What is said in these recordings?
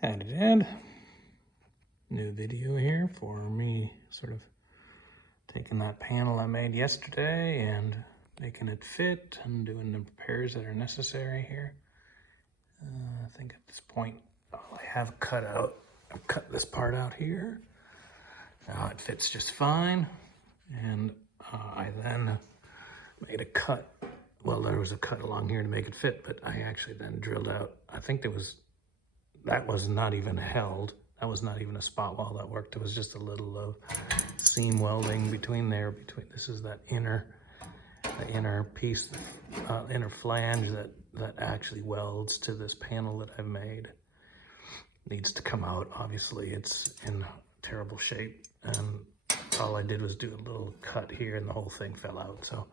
Howdy Dad. New video here for me sort of taking that panel I made yesterday and making it fit and doing the repairs that are necessary here. I think at this point all I have cut out, I've cut this part out here. It fits just fine. And I then made a cut. Well, there was a cut along here to make it fit, but I actually then drilled out, I think that was not even held. That was not even a spot weld that worked. It was just a little of seam welding between there. This is that inner piece, inner flange that actually welds to this panel that I've made. Needs to come out. Obviously, it's in terrible shape, and all I did was do a little cut here, and the whole thing fell out. So,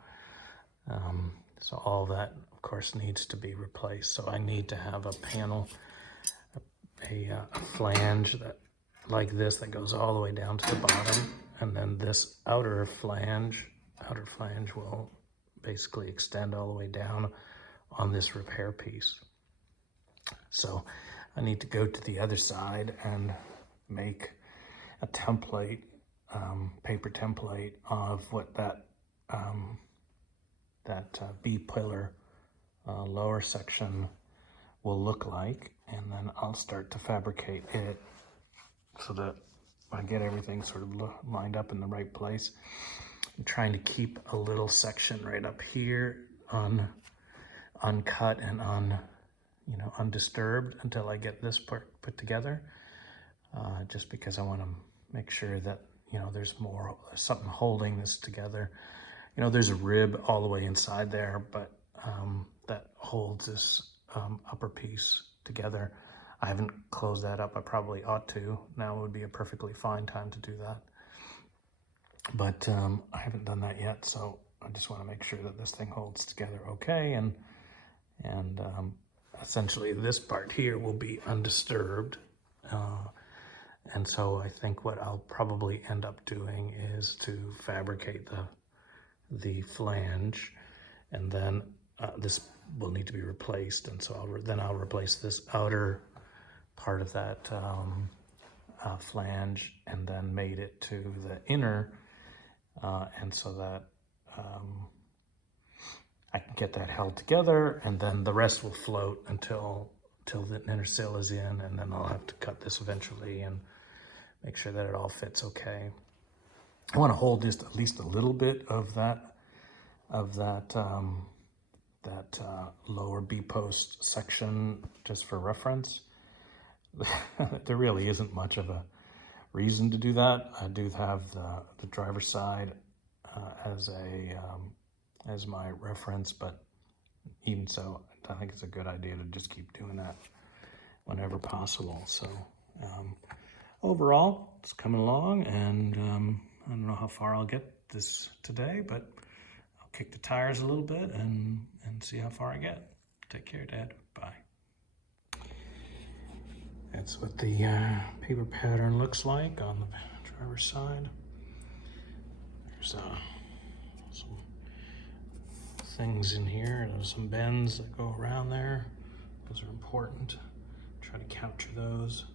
so all that, of course, needs to be replaced. So I need to have a panel. A flange that like this that goes all the way down to the bottom, and then this outer flange will basically extend all the way down on this repair piece. So I need to go to the other side and make a template, paper template of what that B pillar lower section will look like, and then I'll start to fabricate it so that I get everything sort of lined up in the right place. I'm trying to keep a little section right up here uncut and undisturbed until I get this part put together, just because I want to make sure that there's something holding this together. There's a rib all the way inside there, but that holds this upper piece together. I haven't closed that up. I probably ought to. Now would be a perfectly fine time to do that. But I haven't done that yet, so I just want to make sure that this thing holds together okay. And essentially this part here will be undisturbed. And so I think what I'll probably end up doing is to fabricate the flange, and then this will need to be replaced, and so I'll replace this outer part of that flange, and then made it to the inner, and so that I can get that held together, and then the rest will float until the inner sill is in, and then I'll have to cut this eventually and make sure that it all fits okay. I want to hold just at least a little bit of that lower B-post section just for reference. There really isn't much of a reason to do that. I do have the driver's side as my reference, but even so, I think it's a good idea to just keep doing that whenever possible. So overall, it's coming along, and I don't know how far I'll get this today, but I'll kick the tires a little bit and see how far I get. Take care, Dad. Bye. That's what the paper pattern looks like on the driver's side. There's some things in here. There's some bends that go around there. Those are important. Try to capture those.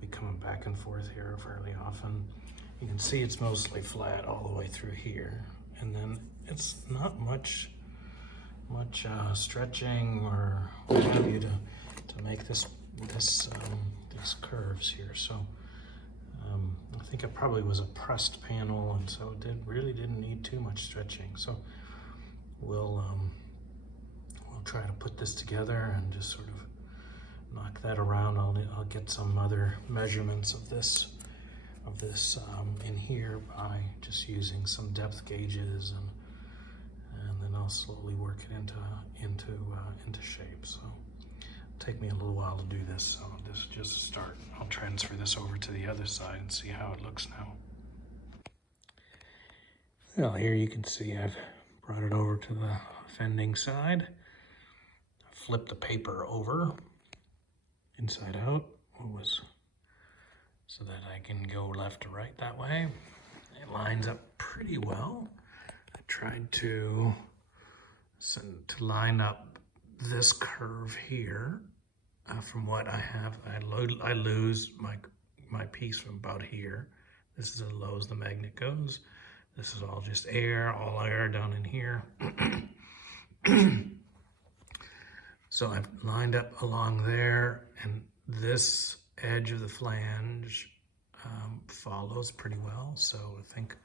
Be coming back and forth here fairly often. You can see it's mostly flat all the way through here, and then it's not much stretching or what have you to make these curves here. So I think it probably was a pressed panel, and so it really didn't need too much stretching. So we'll try to put this together and just sort of knock that around. I'll get some other measurements of this in here by just using some depth gauges, and then I'll slowly work it into shape. So it'll take me a little while to do this. So this is just a start. I'll transfer this over to the other side and see how it looks now. Well, here you can see I've brought it over to the fending side. Flip the paper over inside out, so that I can go left to right that way. It lines up pretty well. I tried to line up this curve here from what I have. I lose my piece from about here. This is as low as the magnet goes. This is all just air, all air down in here. So I've lined up along there, and this edge of the flange follows pretty well. So I think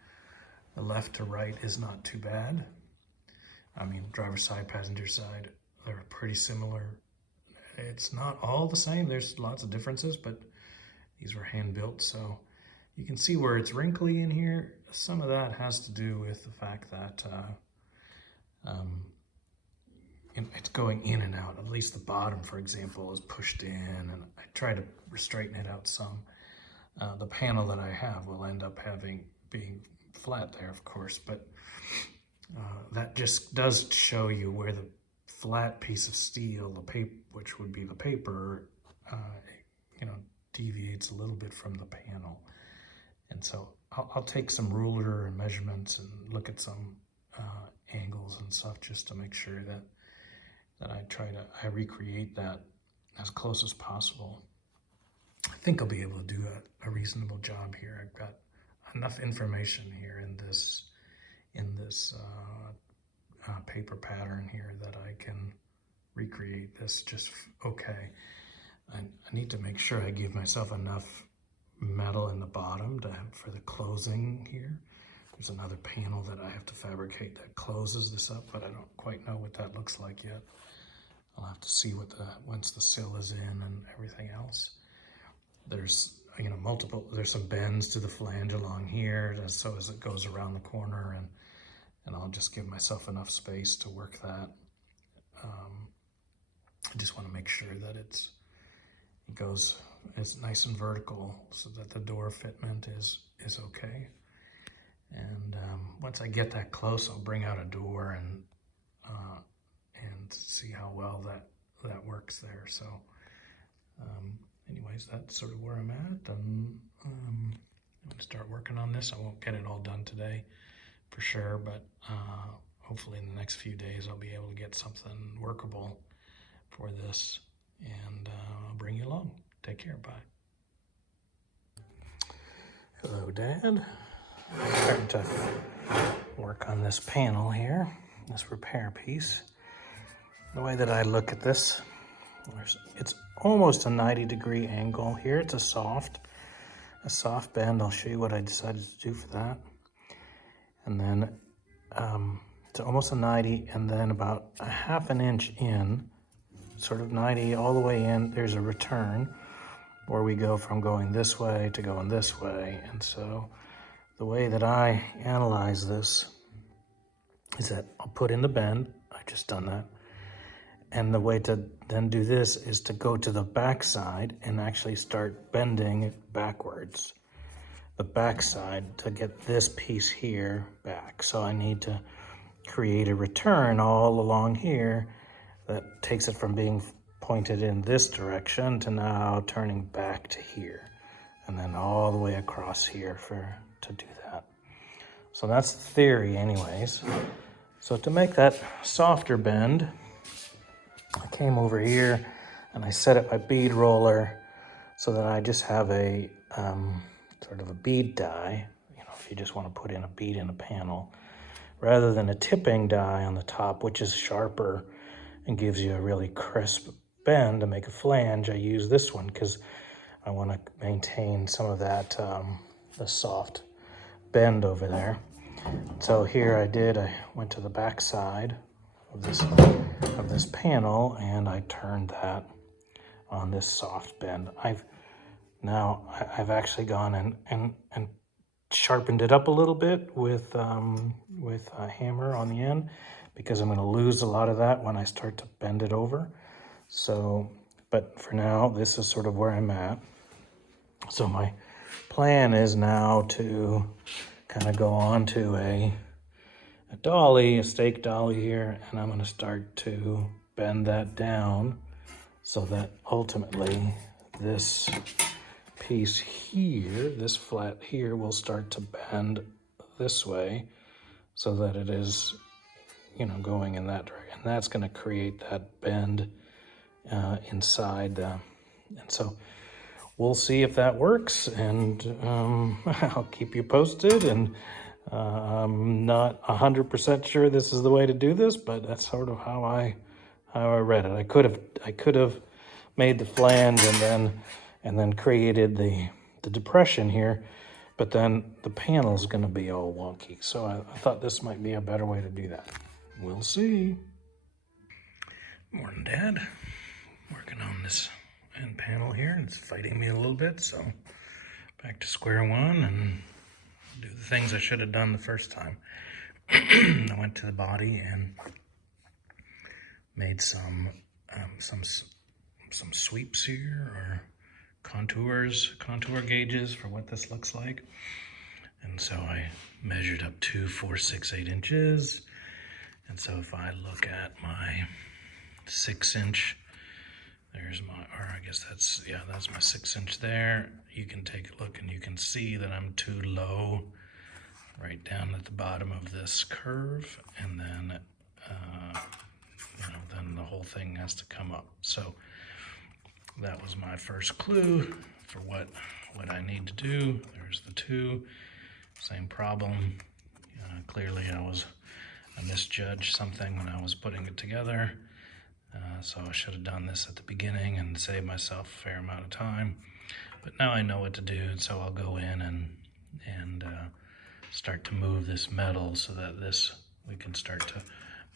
the left to right is not too bad. I mean, driver's side, passenger side, they're pretty similar. It's not all the same. There's lots of differences, but these were hand built. So you can see where it's wrinkly in here. Some of that has to do with the fact that it's going in and out. At least the bottom, for example, is pushed in, and I try to straighten it out some. The panel that I have will end up being flat there, of course, but that just does show you where the flat piece of steel, the paper, which would be the paper, deviates a little bit from the panel. And so I'll take some ruler and measurements and look at some angles and stuff just to make sure that I recreate that as close as possible. I think I'll be able to do a reasonable job here. I've got enough information here in this paper pattern here that I can recreate this just okay. I need to make sure I give myself enough metal in the bottom for the closing here. There's another panel that I have to fabricate that closes this up, but I don't quite know what that looks like yet. I'll have to see once the sill is in and everything else. There's there's some bends to the flange along here, so as it goes around the corner, and I'll just give myself enough space to work that. I just want to make sure that it's nice and vertical so that the door fitment is okay. And once I get that close, I'll bring out a door and see how well that works there. So anyways, that's sort of where I'm at, and I'm gonna start working on this. I won't get it all done today for sure, but hopefully in the next few days I'll be able to get something workable for this, and I'll bring you along. Take care, bye. Hello, Dad. I'm starting to work on this panel here, this repair piece. The way that I look at this, it's almost a 90-degree angle here. It's a soft bend. I'll show you what I decided to do for that. And then it's almost a 90, and then about a half an inch in, sort of 90 all the way in, there's a return where we go from going this way to going this way. And so the way that I analyze this is that I'll put in the bend. I've just done that. And the way to then do this is to go to the back side and actually start bending it backwards. The back side to get this piece here back. So I need to create a return all along here that takes it from being pointed in this direction to now turning back to here. And then all the way across here to do that. So that's the theory anyways. So to make that softer bend, I came over here and I set up my bead roller so that I just have a sort of a bead die, if you just want to put in a bead in a panel, rather than a tipping die on the top, which is sharper and gives you a really crisp bend to make a flange. I use this one because I want to maintain some of that, the soft bend over there. So here I went to the back side of this panel, and I turned that on this soft bend. I've actually gone and sharpened it up a little bit with a hammer on the end, because I'm going to lose a lot of that when I start to bend it over. So, but for now, this is sort of where I'm at. So my plan is now to kind of go on to a stake dolly here, and I'm going to start to bend that down so that ultimately this piece here, this flat here, will start to bend this way so that it is, going in that direction. And that's going to create that bend inside. And so we'll see if that works, and I'll keep you posted. And I'm not 100% sure this is the way to do this, but that's sort of how I read it. I could have made the flange and then created the depression here, but then the panel's going to be all wonky. So I thought this might be a better way to do that. We'll see. Morning, Dad. Working on this end panel here. It's fighting me a little bit, so back to square one and do the things I should have done the first time. I went to the body and made some sweeps here, or contour gauges for what this looks like. And so I measured up to 4, 6, 8 inches. And so if I look at my 6-inch, there's my, or I guess that's my 6-inch there. You can take a look and you can see that I'm too low right down at the bottom of this curve, and then then the whole thing has to come up. So that was my first clue for what I need to do. There's the 2, same problem. Clearly I misjudged something when I was putting it together. So I should have done this at the beginning and saved myself a fair amount of time. But now I know what to do, so I'll go in and start to move this metal so that we can start to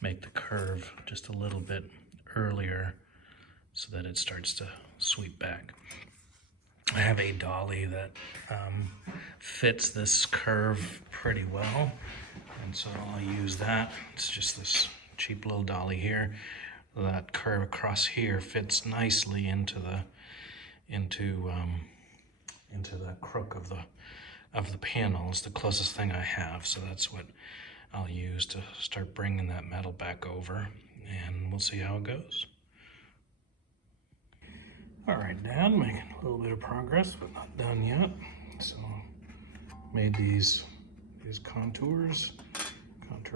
make the curve just a little bit earlier so that it starts to sweep back. I have a dolly that fits this curve pretty well, and so I'll use that. It's just this cheap little dolly here. That curve across here fits nicely into the crook of the panel. It's the closest thing I have, so that's what I'll use to start bringing that metal back over, and we'll see how it goes. All right, Dad, making a little bit of progress, but not done yet. So made these contour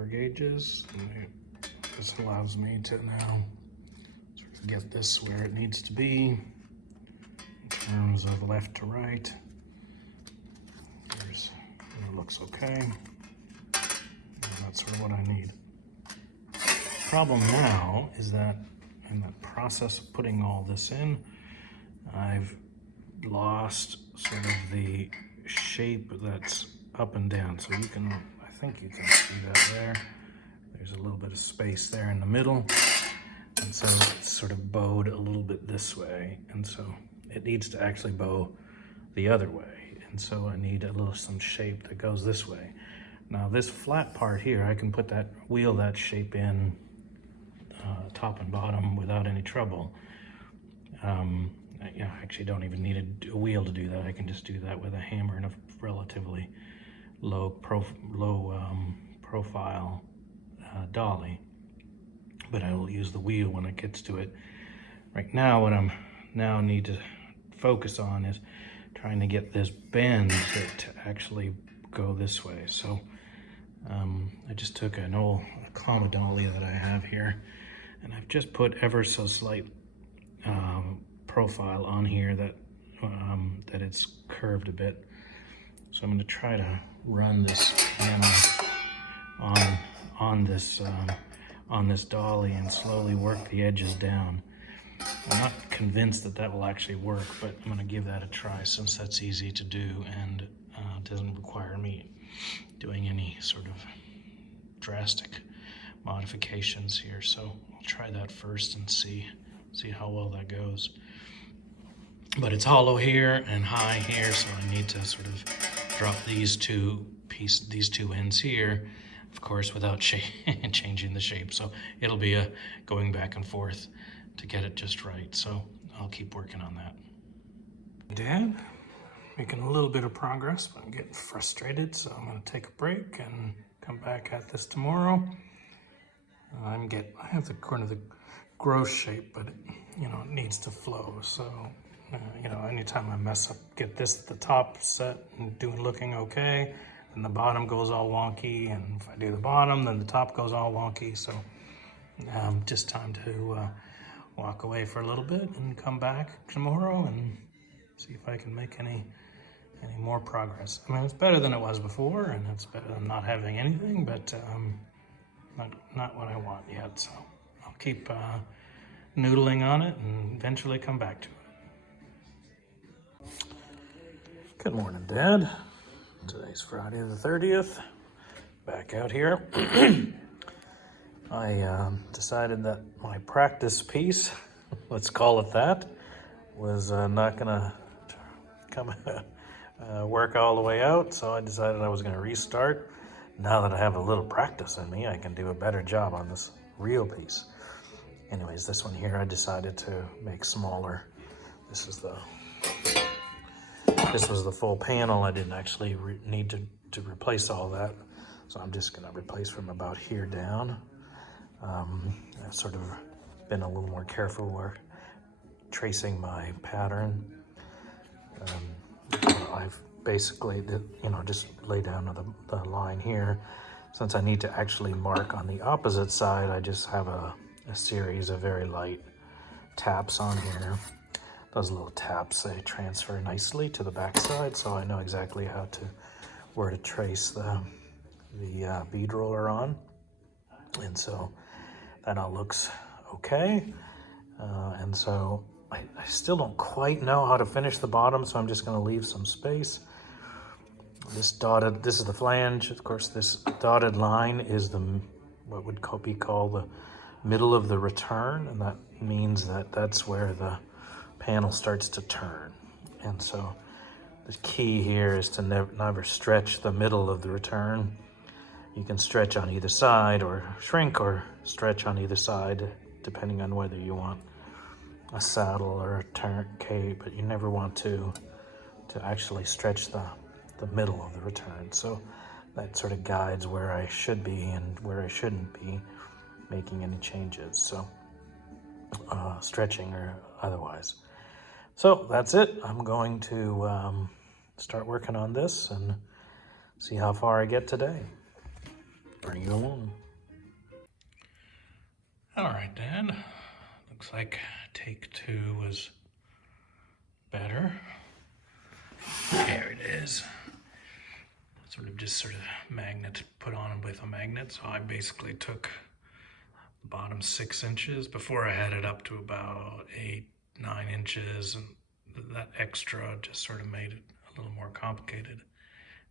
gauges, and this allows me to now sort of get this where it needs to be in terms of left to right. It looks okay. And that's sort of what I need. Problem now is that in the process of putting all this in, I've lost sort of the shape that's up and down. So I think you can see that there. There's a little bit of space there in the middle. And so it's sort of bowed a little bit this way. And so it needs to actually bow the other way. And so I need some shape that goes this way. Now this flat part here, I can wheel that shape in top and bottom without any trouble. I actually don't even need a wheel to do that. I can just do that with a hammer and a relatively low profile dolly. But I will use the wheel when it gets to it. Right now, what I'm need to focus on is trying to get this bend to actually go this way. So I just took an old comma dolly that I have here, and I've just put ever so slight profile on here that it's curved a bit. So I'm going to try to run this panel on this dolly and slowly work the edges down. I'm not convinced that will actually work, but I'm going to give that a try since that's easy to do and doesn't require me doing any sort of drastic modifications here. So I'll try that first and see how well that goes. But it's hollow here and high here, so I need to sort of drop these two ends here, of course, without changing the shape. So it'll be a going back and forth to get it just right. So I'll keep working on that. Dad, making a little bit of progress, but I'm getting frustrated, so I'm going to take a break and come back at this tomorrow. I have the kind of the gross shape, but it needs to flow. So anytime I mess up, get this at the top set and looking okay, and the bottom goes all wonky, and if I do the bottom, then the top goes all wonky. So just time to walk away for a little bit and come back tomorrow and see if I can make any more progress. I mean, it's better than it was before, and it's better than not having anything, but not what I want yet. So I'll keep noodling on it and eventually come back to it. Good morning, Dad. Today's Friday the 30th. Back out here. I decided that my practice piece, let's call it that, was not gonna come work all the way out, so I decided I was gonna restart. Now that I have a little practice in me, I can do a better job on this real piece. Anyways, this one here I decided to make smaller. This was the full panel. I didn't actually need to replace all that, so I'm just gonna replace from about here down. I've sort of been a little more careful where tracing my pattern. I've basically, just lay down the line here. Since I need to actually mark on the opposite side, I just have a series of very light taps on here. Those little taps, they transfer nicely to the back side, so I know exactly where to trace the bead roller on. And so that all looks okay. And so I still don't quite know how to finish the bottom, so I'm just going to leave some space. This is the flange. Of course, this dotted line is what would be called the middle of the return, and that means that that's where the panel starts to turn. And so the key here is to never stretch the middle of the return. You can stretch on either side or shrink or stretch on either side, depending on whether you want a saddle or a turnkey, but you never want to actually stretch the middle of the return. So that sort of guides where I should be and where I shouldn't be making any changes. So stretching or otherwise. So that's it. I'm going to start working on this and see how far I get today. Bring you along. All right, Dad. Looks like take 2 was better. There it is. Sort of magnet put on with a magnet. So I basically took the bottom 6 inches. Before I had it up to about 8, 9 inches, and that extra just sort of made it a little more complicated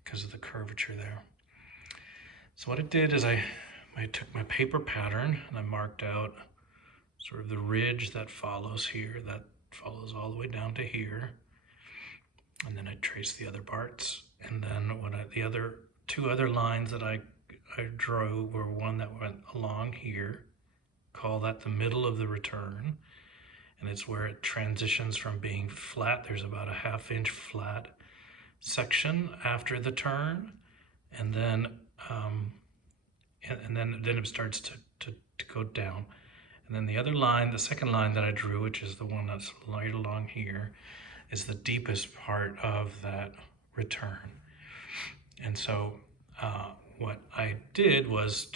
because of the curvature there. So what I did is I took my paper pattern and I marked out sort of the ridge that follows here, that follows all the way down to here. And then I traced the other parts. And then the 2 other lines that I drew were one that went along here. Call that the middle of the return. And it's where it transitions from being flat. There's about a 1/2 inch flat section after the turn. And then then it starts to go down. And then the other line, the second line that I drew, which is the one that's right along here, is the deepest part of that return. And so what I did was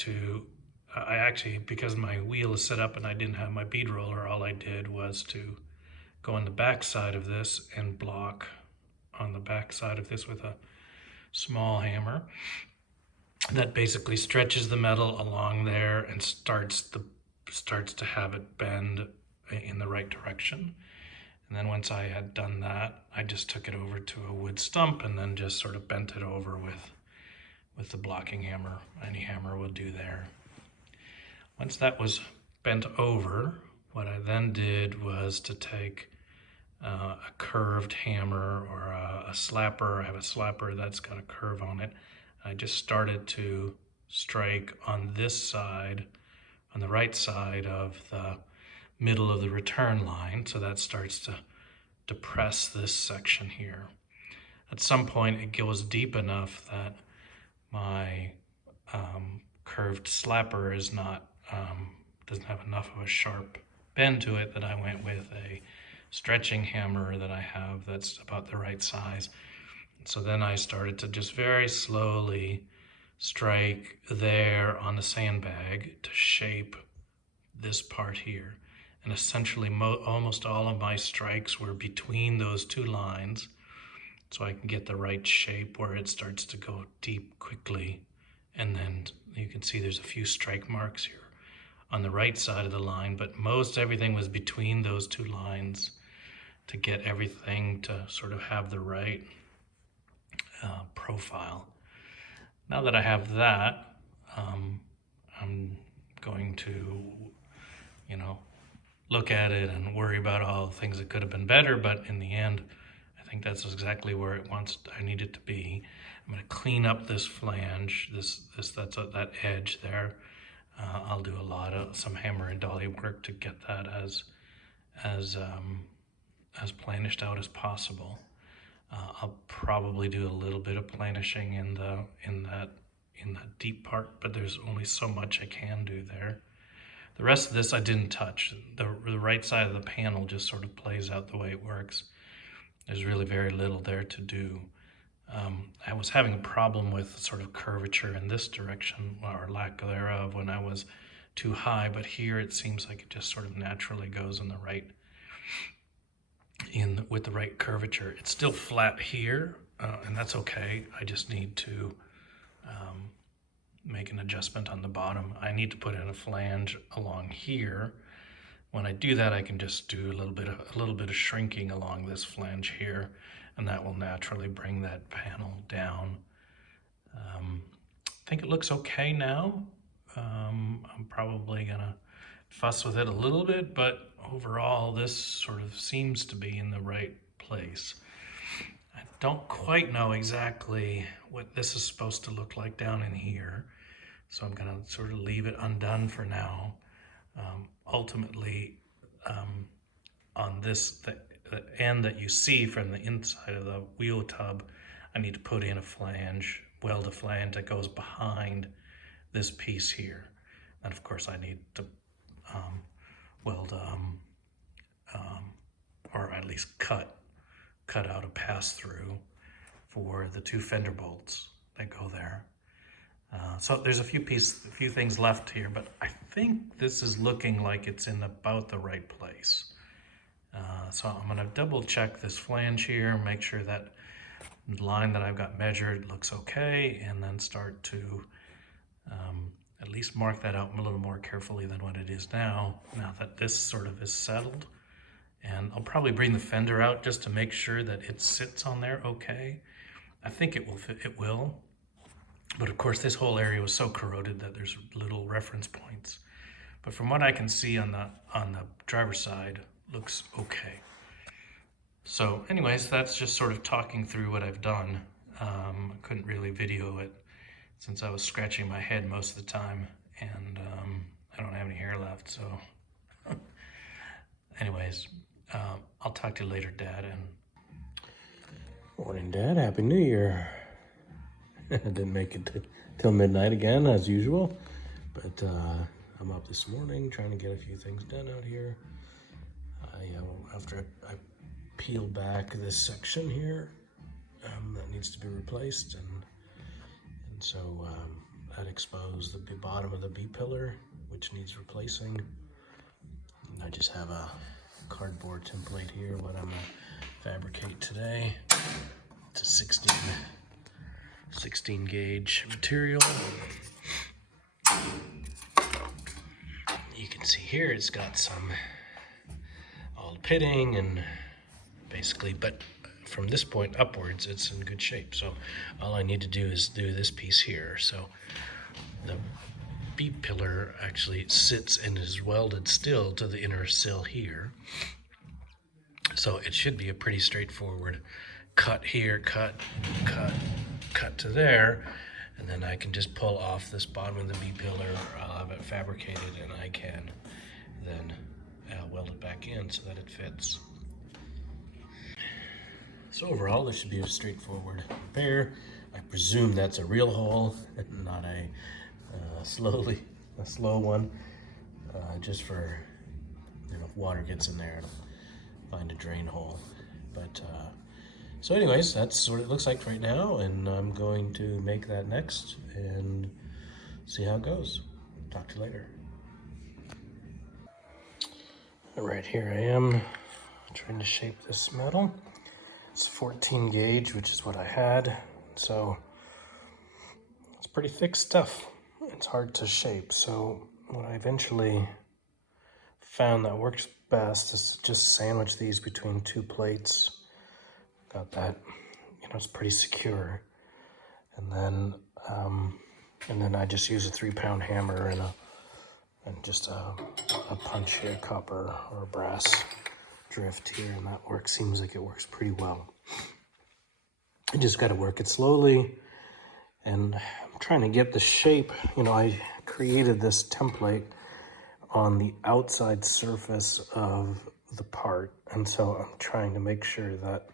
I actually, because my wheel is set up and I didn't have my bead roller, all I did was to go on the back side of this and block on the back side of this with a small hammer. That basically stretches the metal along there and starts to have it bend in the right direction. And then once I had done that, I just took it over to a wood stump and then just sort of bent it over with the blocking hammer. Any hammer will do there. Once that was bent over, what I then did was to take a curved hammer or a slapper. I have a slapper that's got a curve on it. I just started to strike on this side, on the right side of the middle of the return line. So that starts to depress this section here. At some point it goes deep enough that my curved slapper is not, doesn't have enough of a sharp bend to it that I went with a stretching hammer that I have that's about the right size. So then I started to just very slowly strike there on the sandbag to shape this part here. And essentially almost all of my strikes were between those two lines, so I can get the right shape where it starts to go deep quickly. And then you can see there's a few strike marks here on the right side of the line, but most everything was between those two lines to get everything to sort of have the right profile. Now that I have that, I'm going to, look at it and worry about all the things that could have been better, but in the end, I think that's exactly where I need it to be. I'm going to clean up this flange, that edge there. I'll do some hammer and dolly work to get that as planished out as possible. I'll probably do a little bit of planishing in that deep part, but there's only so much I can do there. The rest of this I didn't touch. The right side of the panel just sort of plays out the way it works. There's really very little there to do. I was having a problem with sort of curvature in this direction, or lack thereof, when I was too high, but here it seems like it just sort of naturally goes in the right, with the right curvature. It's still flat here, and that's okay. I just need to make an adjustment on the bottom. I need to put in a flange along here. When I do that, I can just do a little bit of shrinking along this flange here, and that will naturally bring that panel down. I think it looks okay now. I'm probably gonna fuss with it a little bit, but overall this sort of seems to be in the right place. I don't quite know exactly what this is supposed to look like down in here, so I'm gonna sort of leave it undone for now. Ultimately, on the end that you see from the inside of the wheel tub, I need to put in a flange, weld a flange that goes behind this piece here. And of course I need to weld, or at least cut out a pass-through for the two fender bolts that go there. So there's a few things left here, but I think this is looking like it's in about the right place. So I'm going to double check this flange here, make sure that the line that I've got measured looks okay, and then start to at least mark that out a little more carefully than what it is now that this sort of is settled. And I'll probably bring the fender out just to make sure that it sits on there okay. I think it will. But of course this whole area was so corroded that there's little reference points. But from what I can see on the driver's side, looks okay. So anyways, that's just sort of talking through what I've done. I couldn't really video it since I was scratching my head most of the time, and I don't have any hair left, so anyways, I'll talk to you later, Dad. Morning, Dad. Happy New Year. I didn't make it till midnight again, as usual, but I'm up this morning trying to get a few things done out here. After I peeled back this section here, that needs to be replaced, and so that exposed the bottom of the B-pillar, which needs replacing. And I just have a cardboard template here, what I'm gonna fabricate today. It's a 16 gauge material. You can see here it's got some old pitting and basically, but from this point upwards it's in good shape. So all I need to do is do this piece here. So the B-pillar actually sits and is welded still to the inner sill here. So it should be a pretty straightforward cut here, cut to there, and then I can just pull off this bottom of the B-pillar. I'll have it fabricated, and I can then weld it back in so that it fits. So overall, this should be a straightforward repair. I presume that's a real hole, not a slow one, just for, if water gets in there, find a drain hole. But so anyways, that's what it looks like right now, and I'm going to make that next and see how it goes. Talk to you later. Right here I am trying to shape this metal. It's 14 gauge, which is what I had. So it's pretty thick stuff. It's hard to shape. So what I eventually found that works best is to just sandwich these between two plates. Got that, it's pretty secure. And then I just use a 3-pound hammer and just a punch here, copper or brass drift here, and that works. Seems like it works pretty well. I just got to work it slowly, and I'm trying to get the shape. I created this template on the outside surface of the part, and so I'm trying to make sure that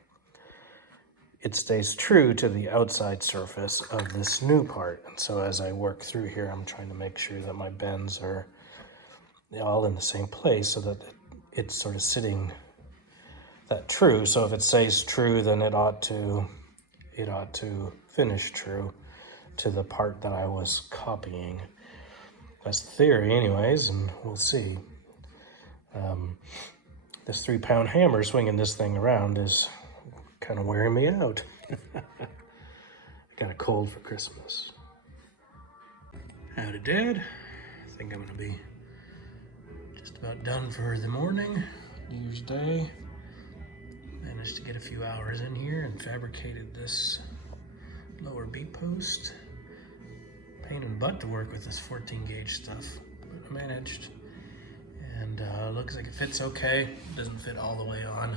it stays true to the outside surface of this new part. And so as I work through here, I'm trying to make sure that my bends are all in the same place so that it's sort of sitting that true. So if it stays true, then it ought to finish true to the part that I was copying. That's the theory anyways, and we'll see. This 3-pound hammer swinging this thing around is kind of wearing me out. Got a cold for Christmas. Howdy, Dad. I think I'm gonna be just about done for the morning. New Year's Day. Managed to get a few hours in here and fabricated this lower B post. Pain in the butt to work with this 14 gauge stuff, but I managed. And looks like it fits okay. It doesn't fit all the way on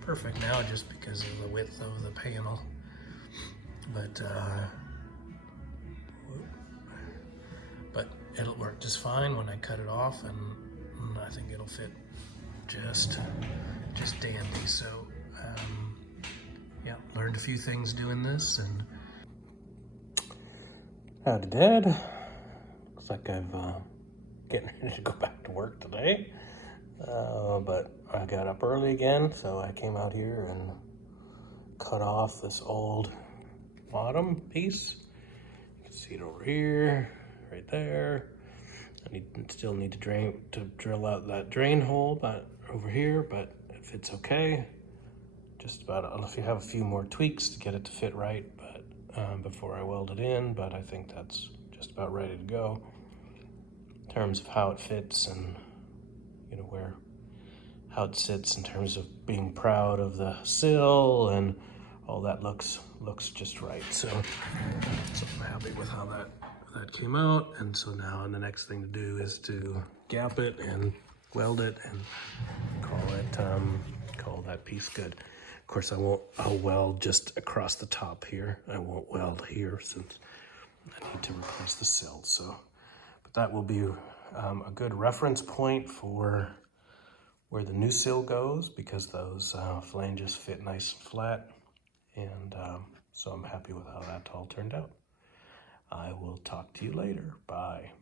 perfect now just because of the width of the panel. But it'll work just fine when I cut it off, and I think it'll fit just dandy. So yeah, learned a few things doing this. And howdy, Dad. Looks like I've getting ready to go back to work today, but I got up early again, so I came out here and cut off this old bottom piece. You can see it over here, right there. I still need to drill out that drain hole, but over here, but it fits okay. Just about, if you have a few more tweaks to get it to fit right, but before I weld it in, but I think that's just about ready to go in terms of how it fits and how it sits in terms of being proud of the sill, and all that looks just right. So I'm happy with how that came out. And so now the next thing to do is to gap it and weld it and call that piece good. Of course, I'll weld just across the top here. I won't weld here since I need to replace the sill. So, but that will be a good reference point for where the new sill goes, because those flanges fit nice and flat. And so I'm happy with how that all turned out. I will talk to you later. Bye.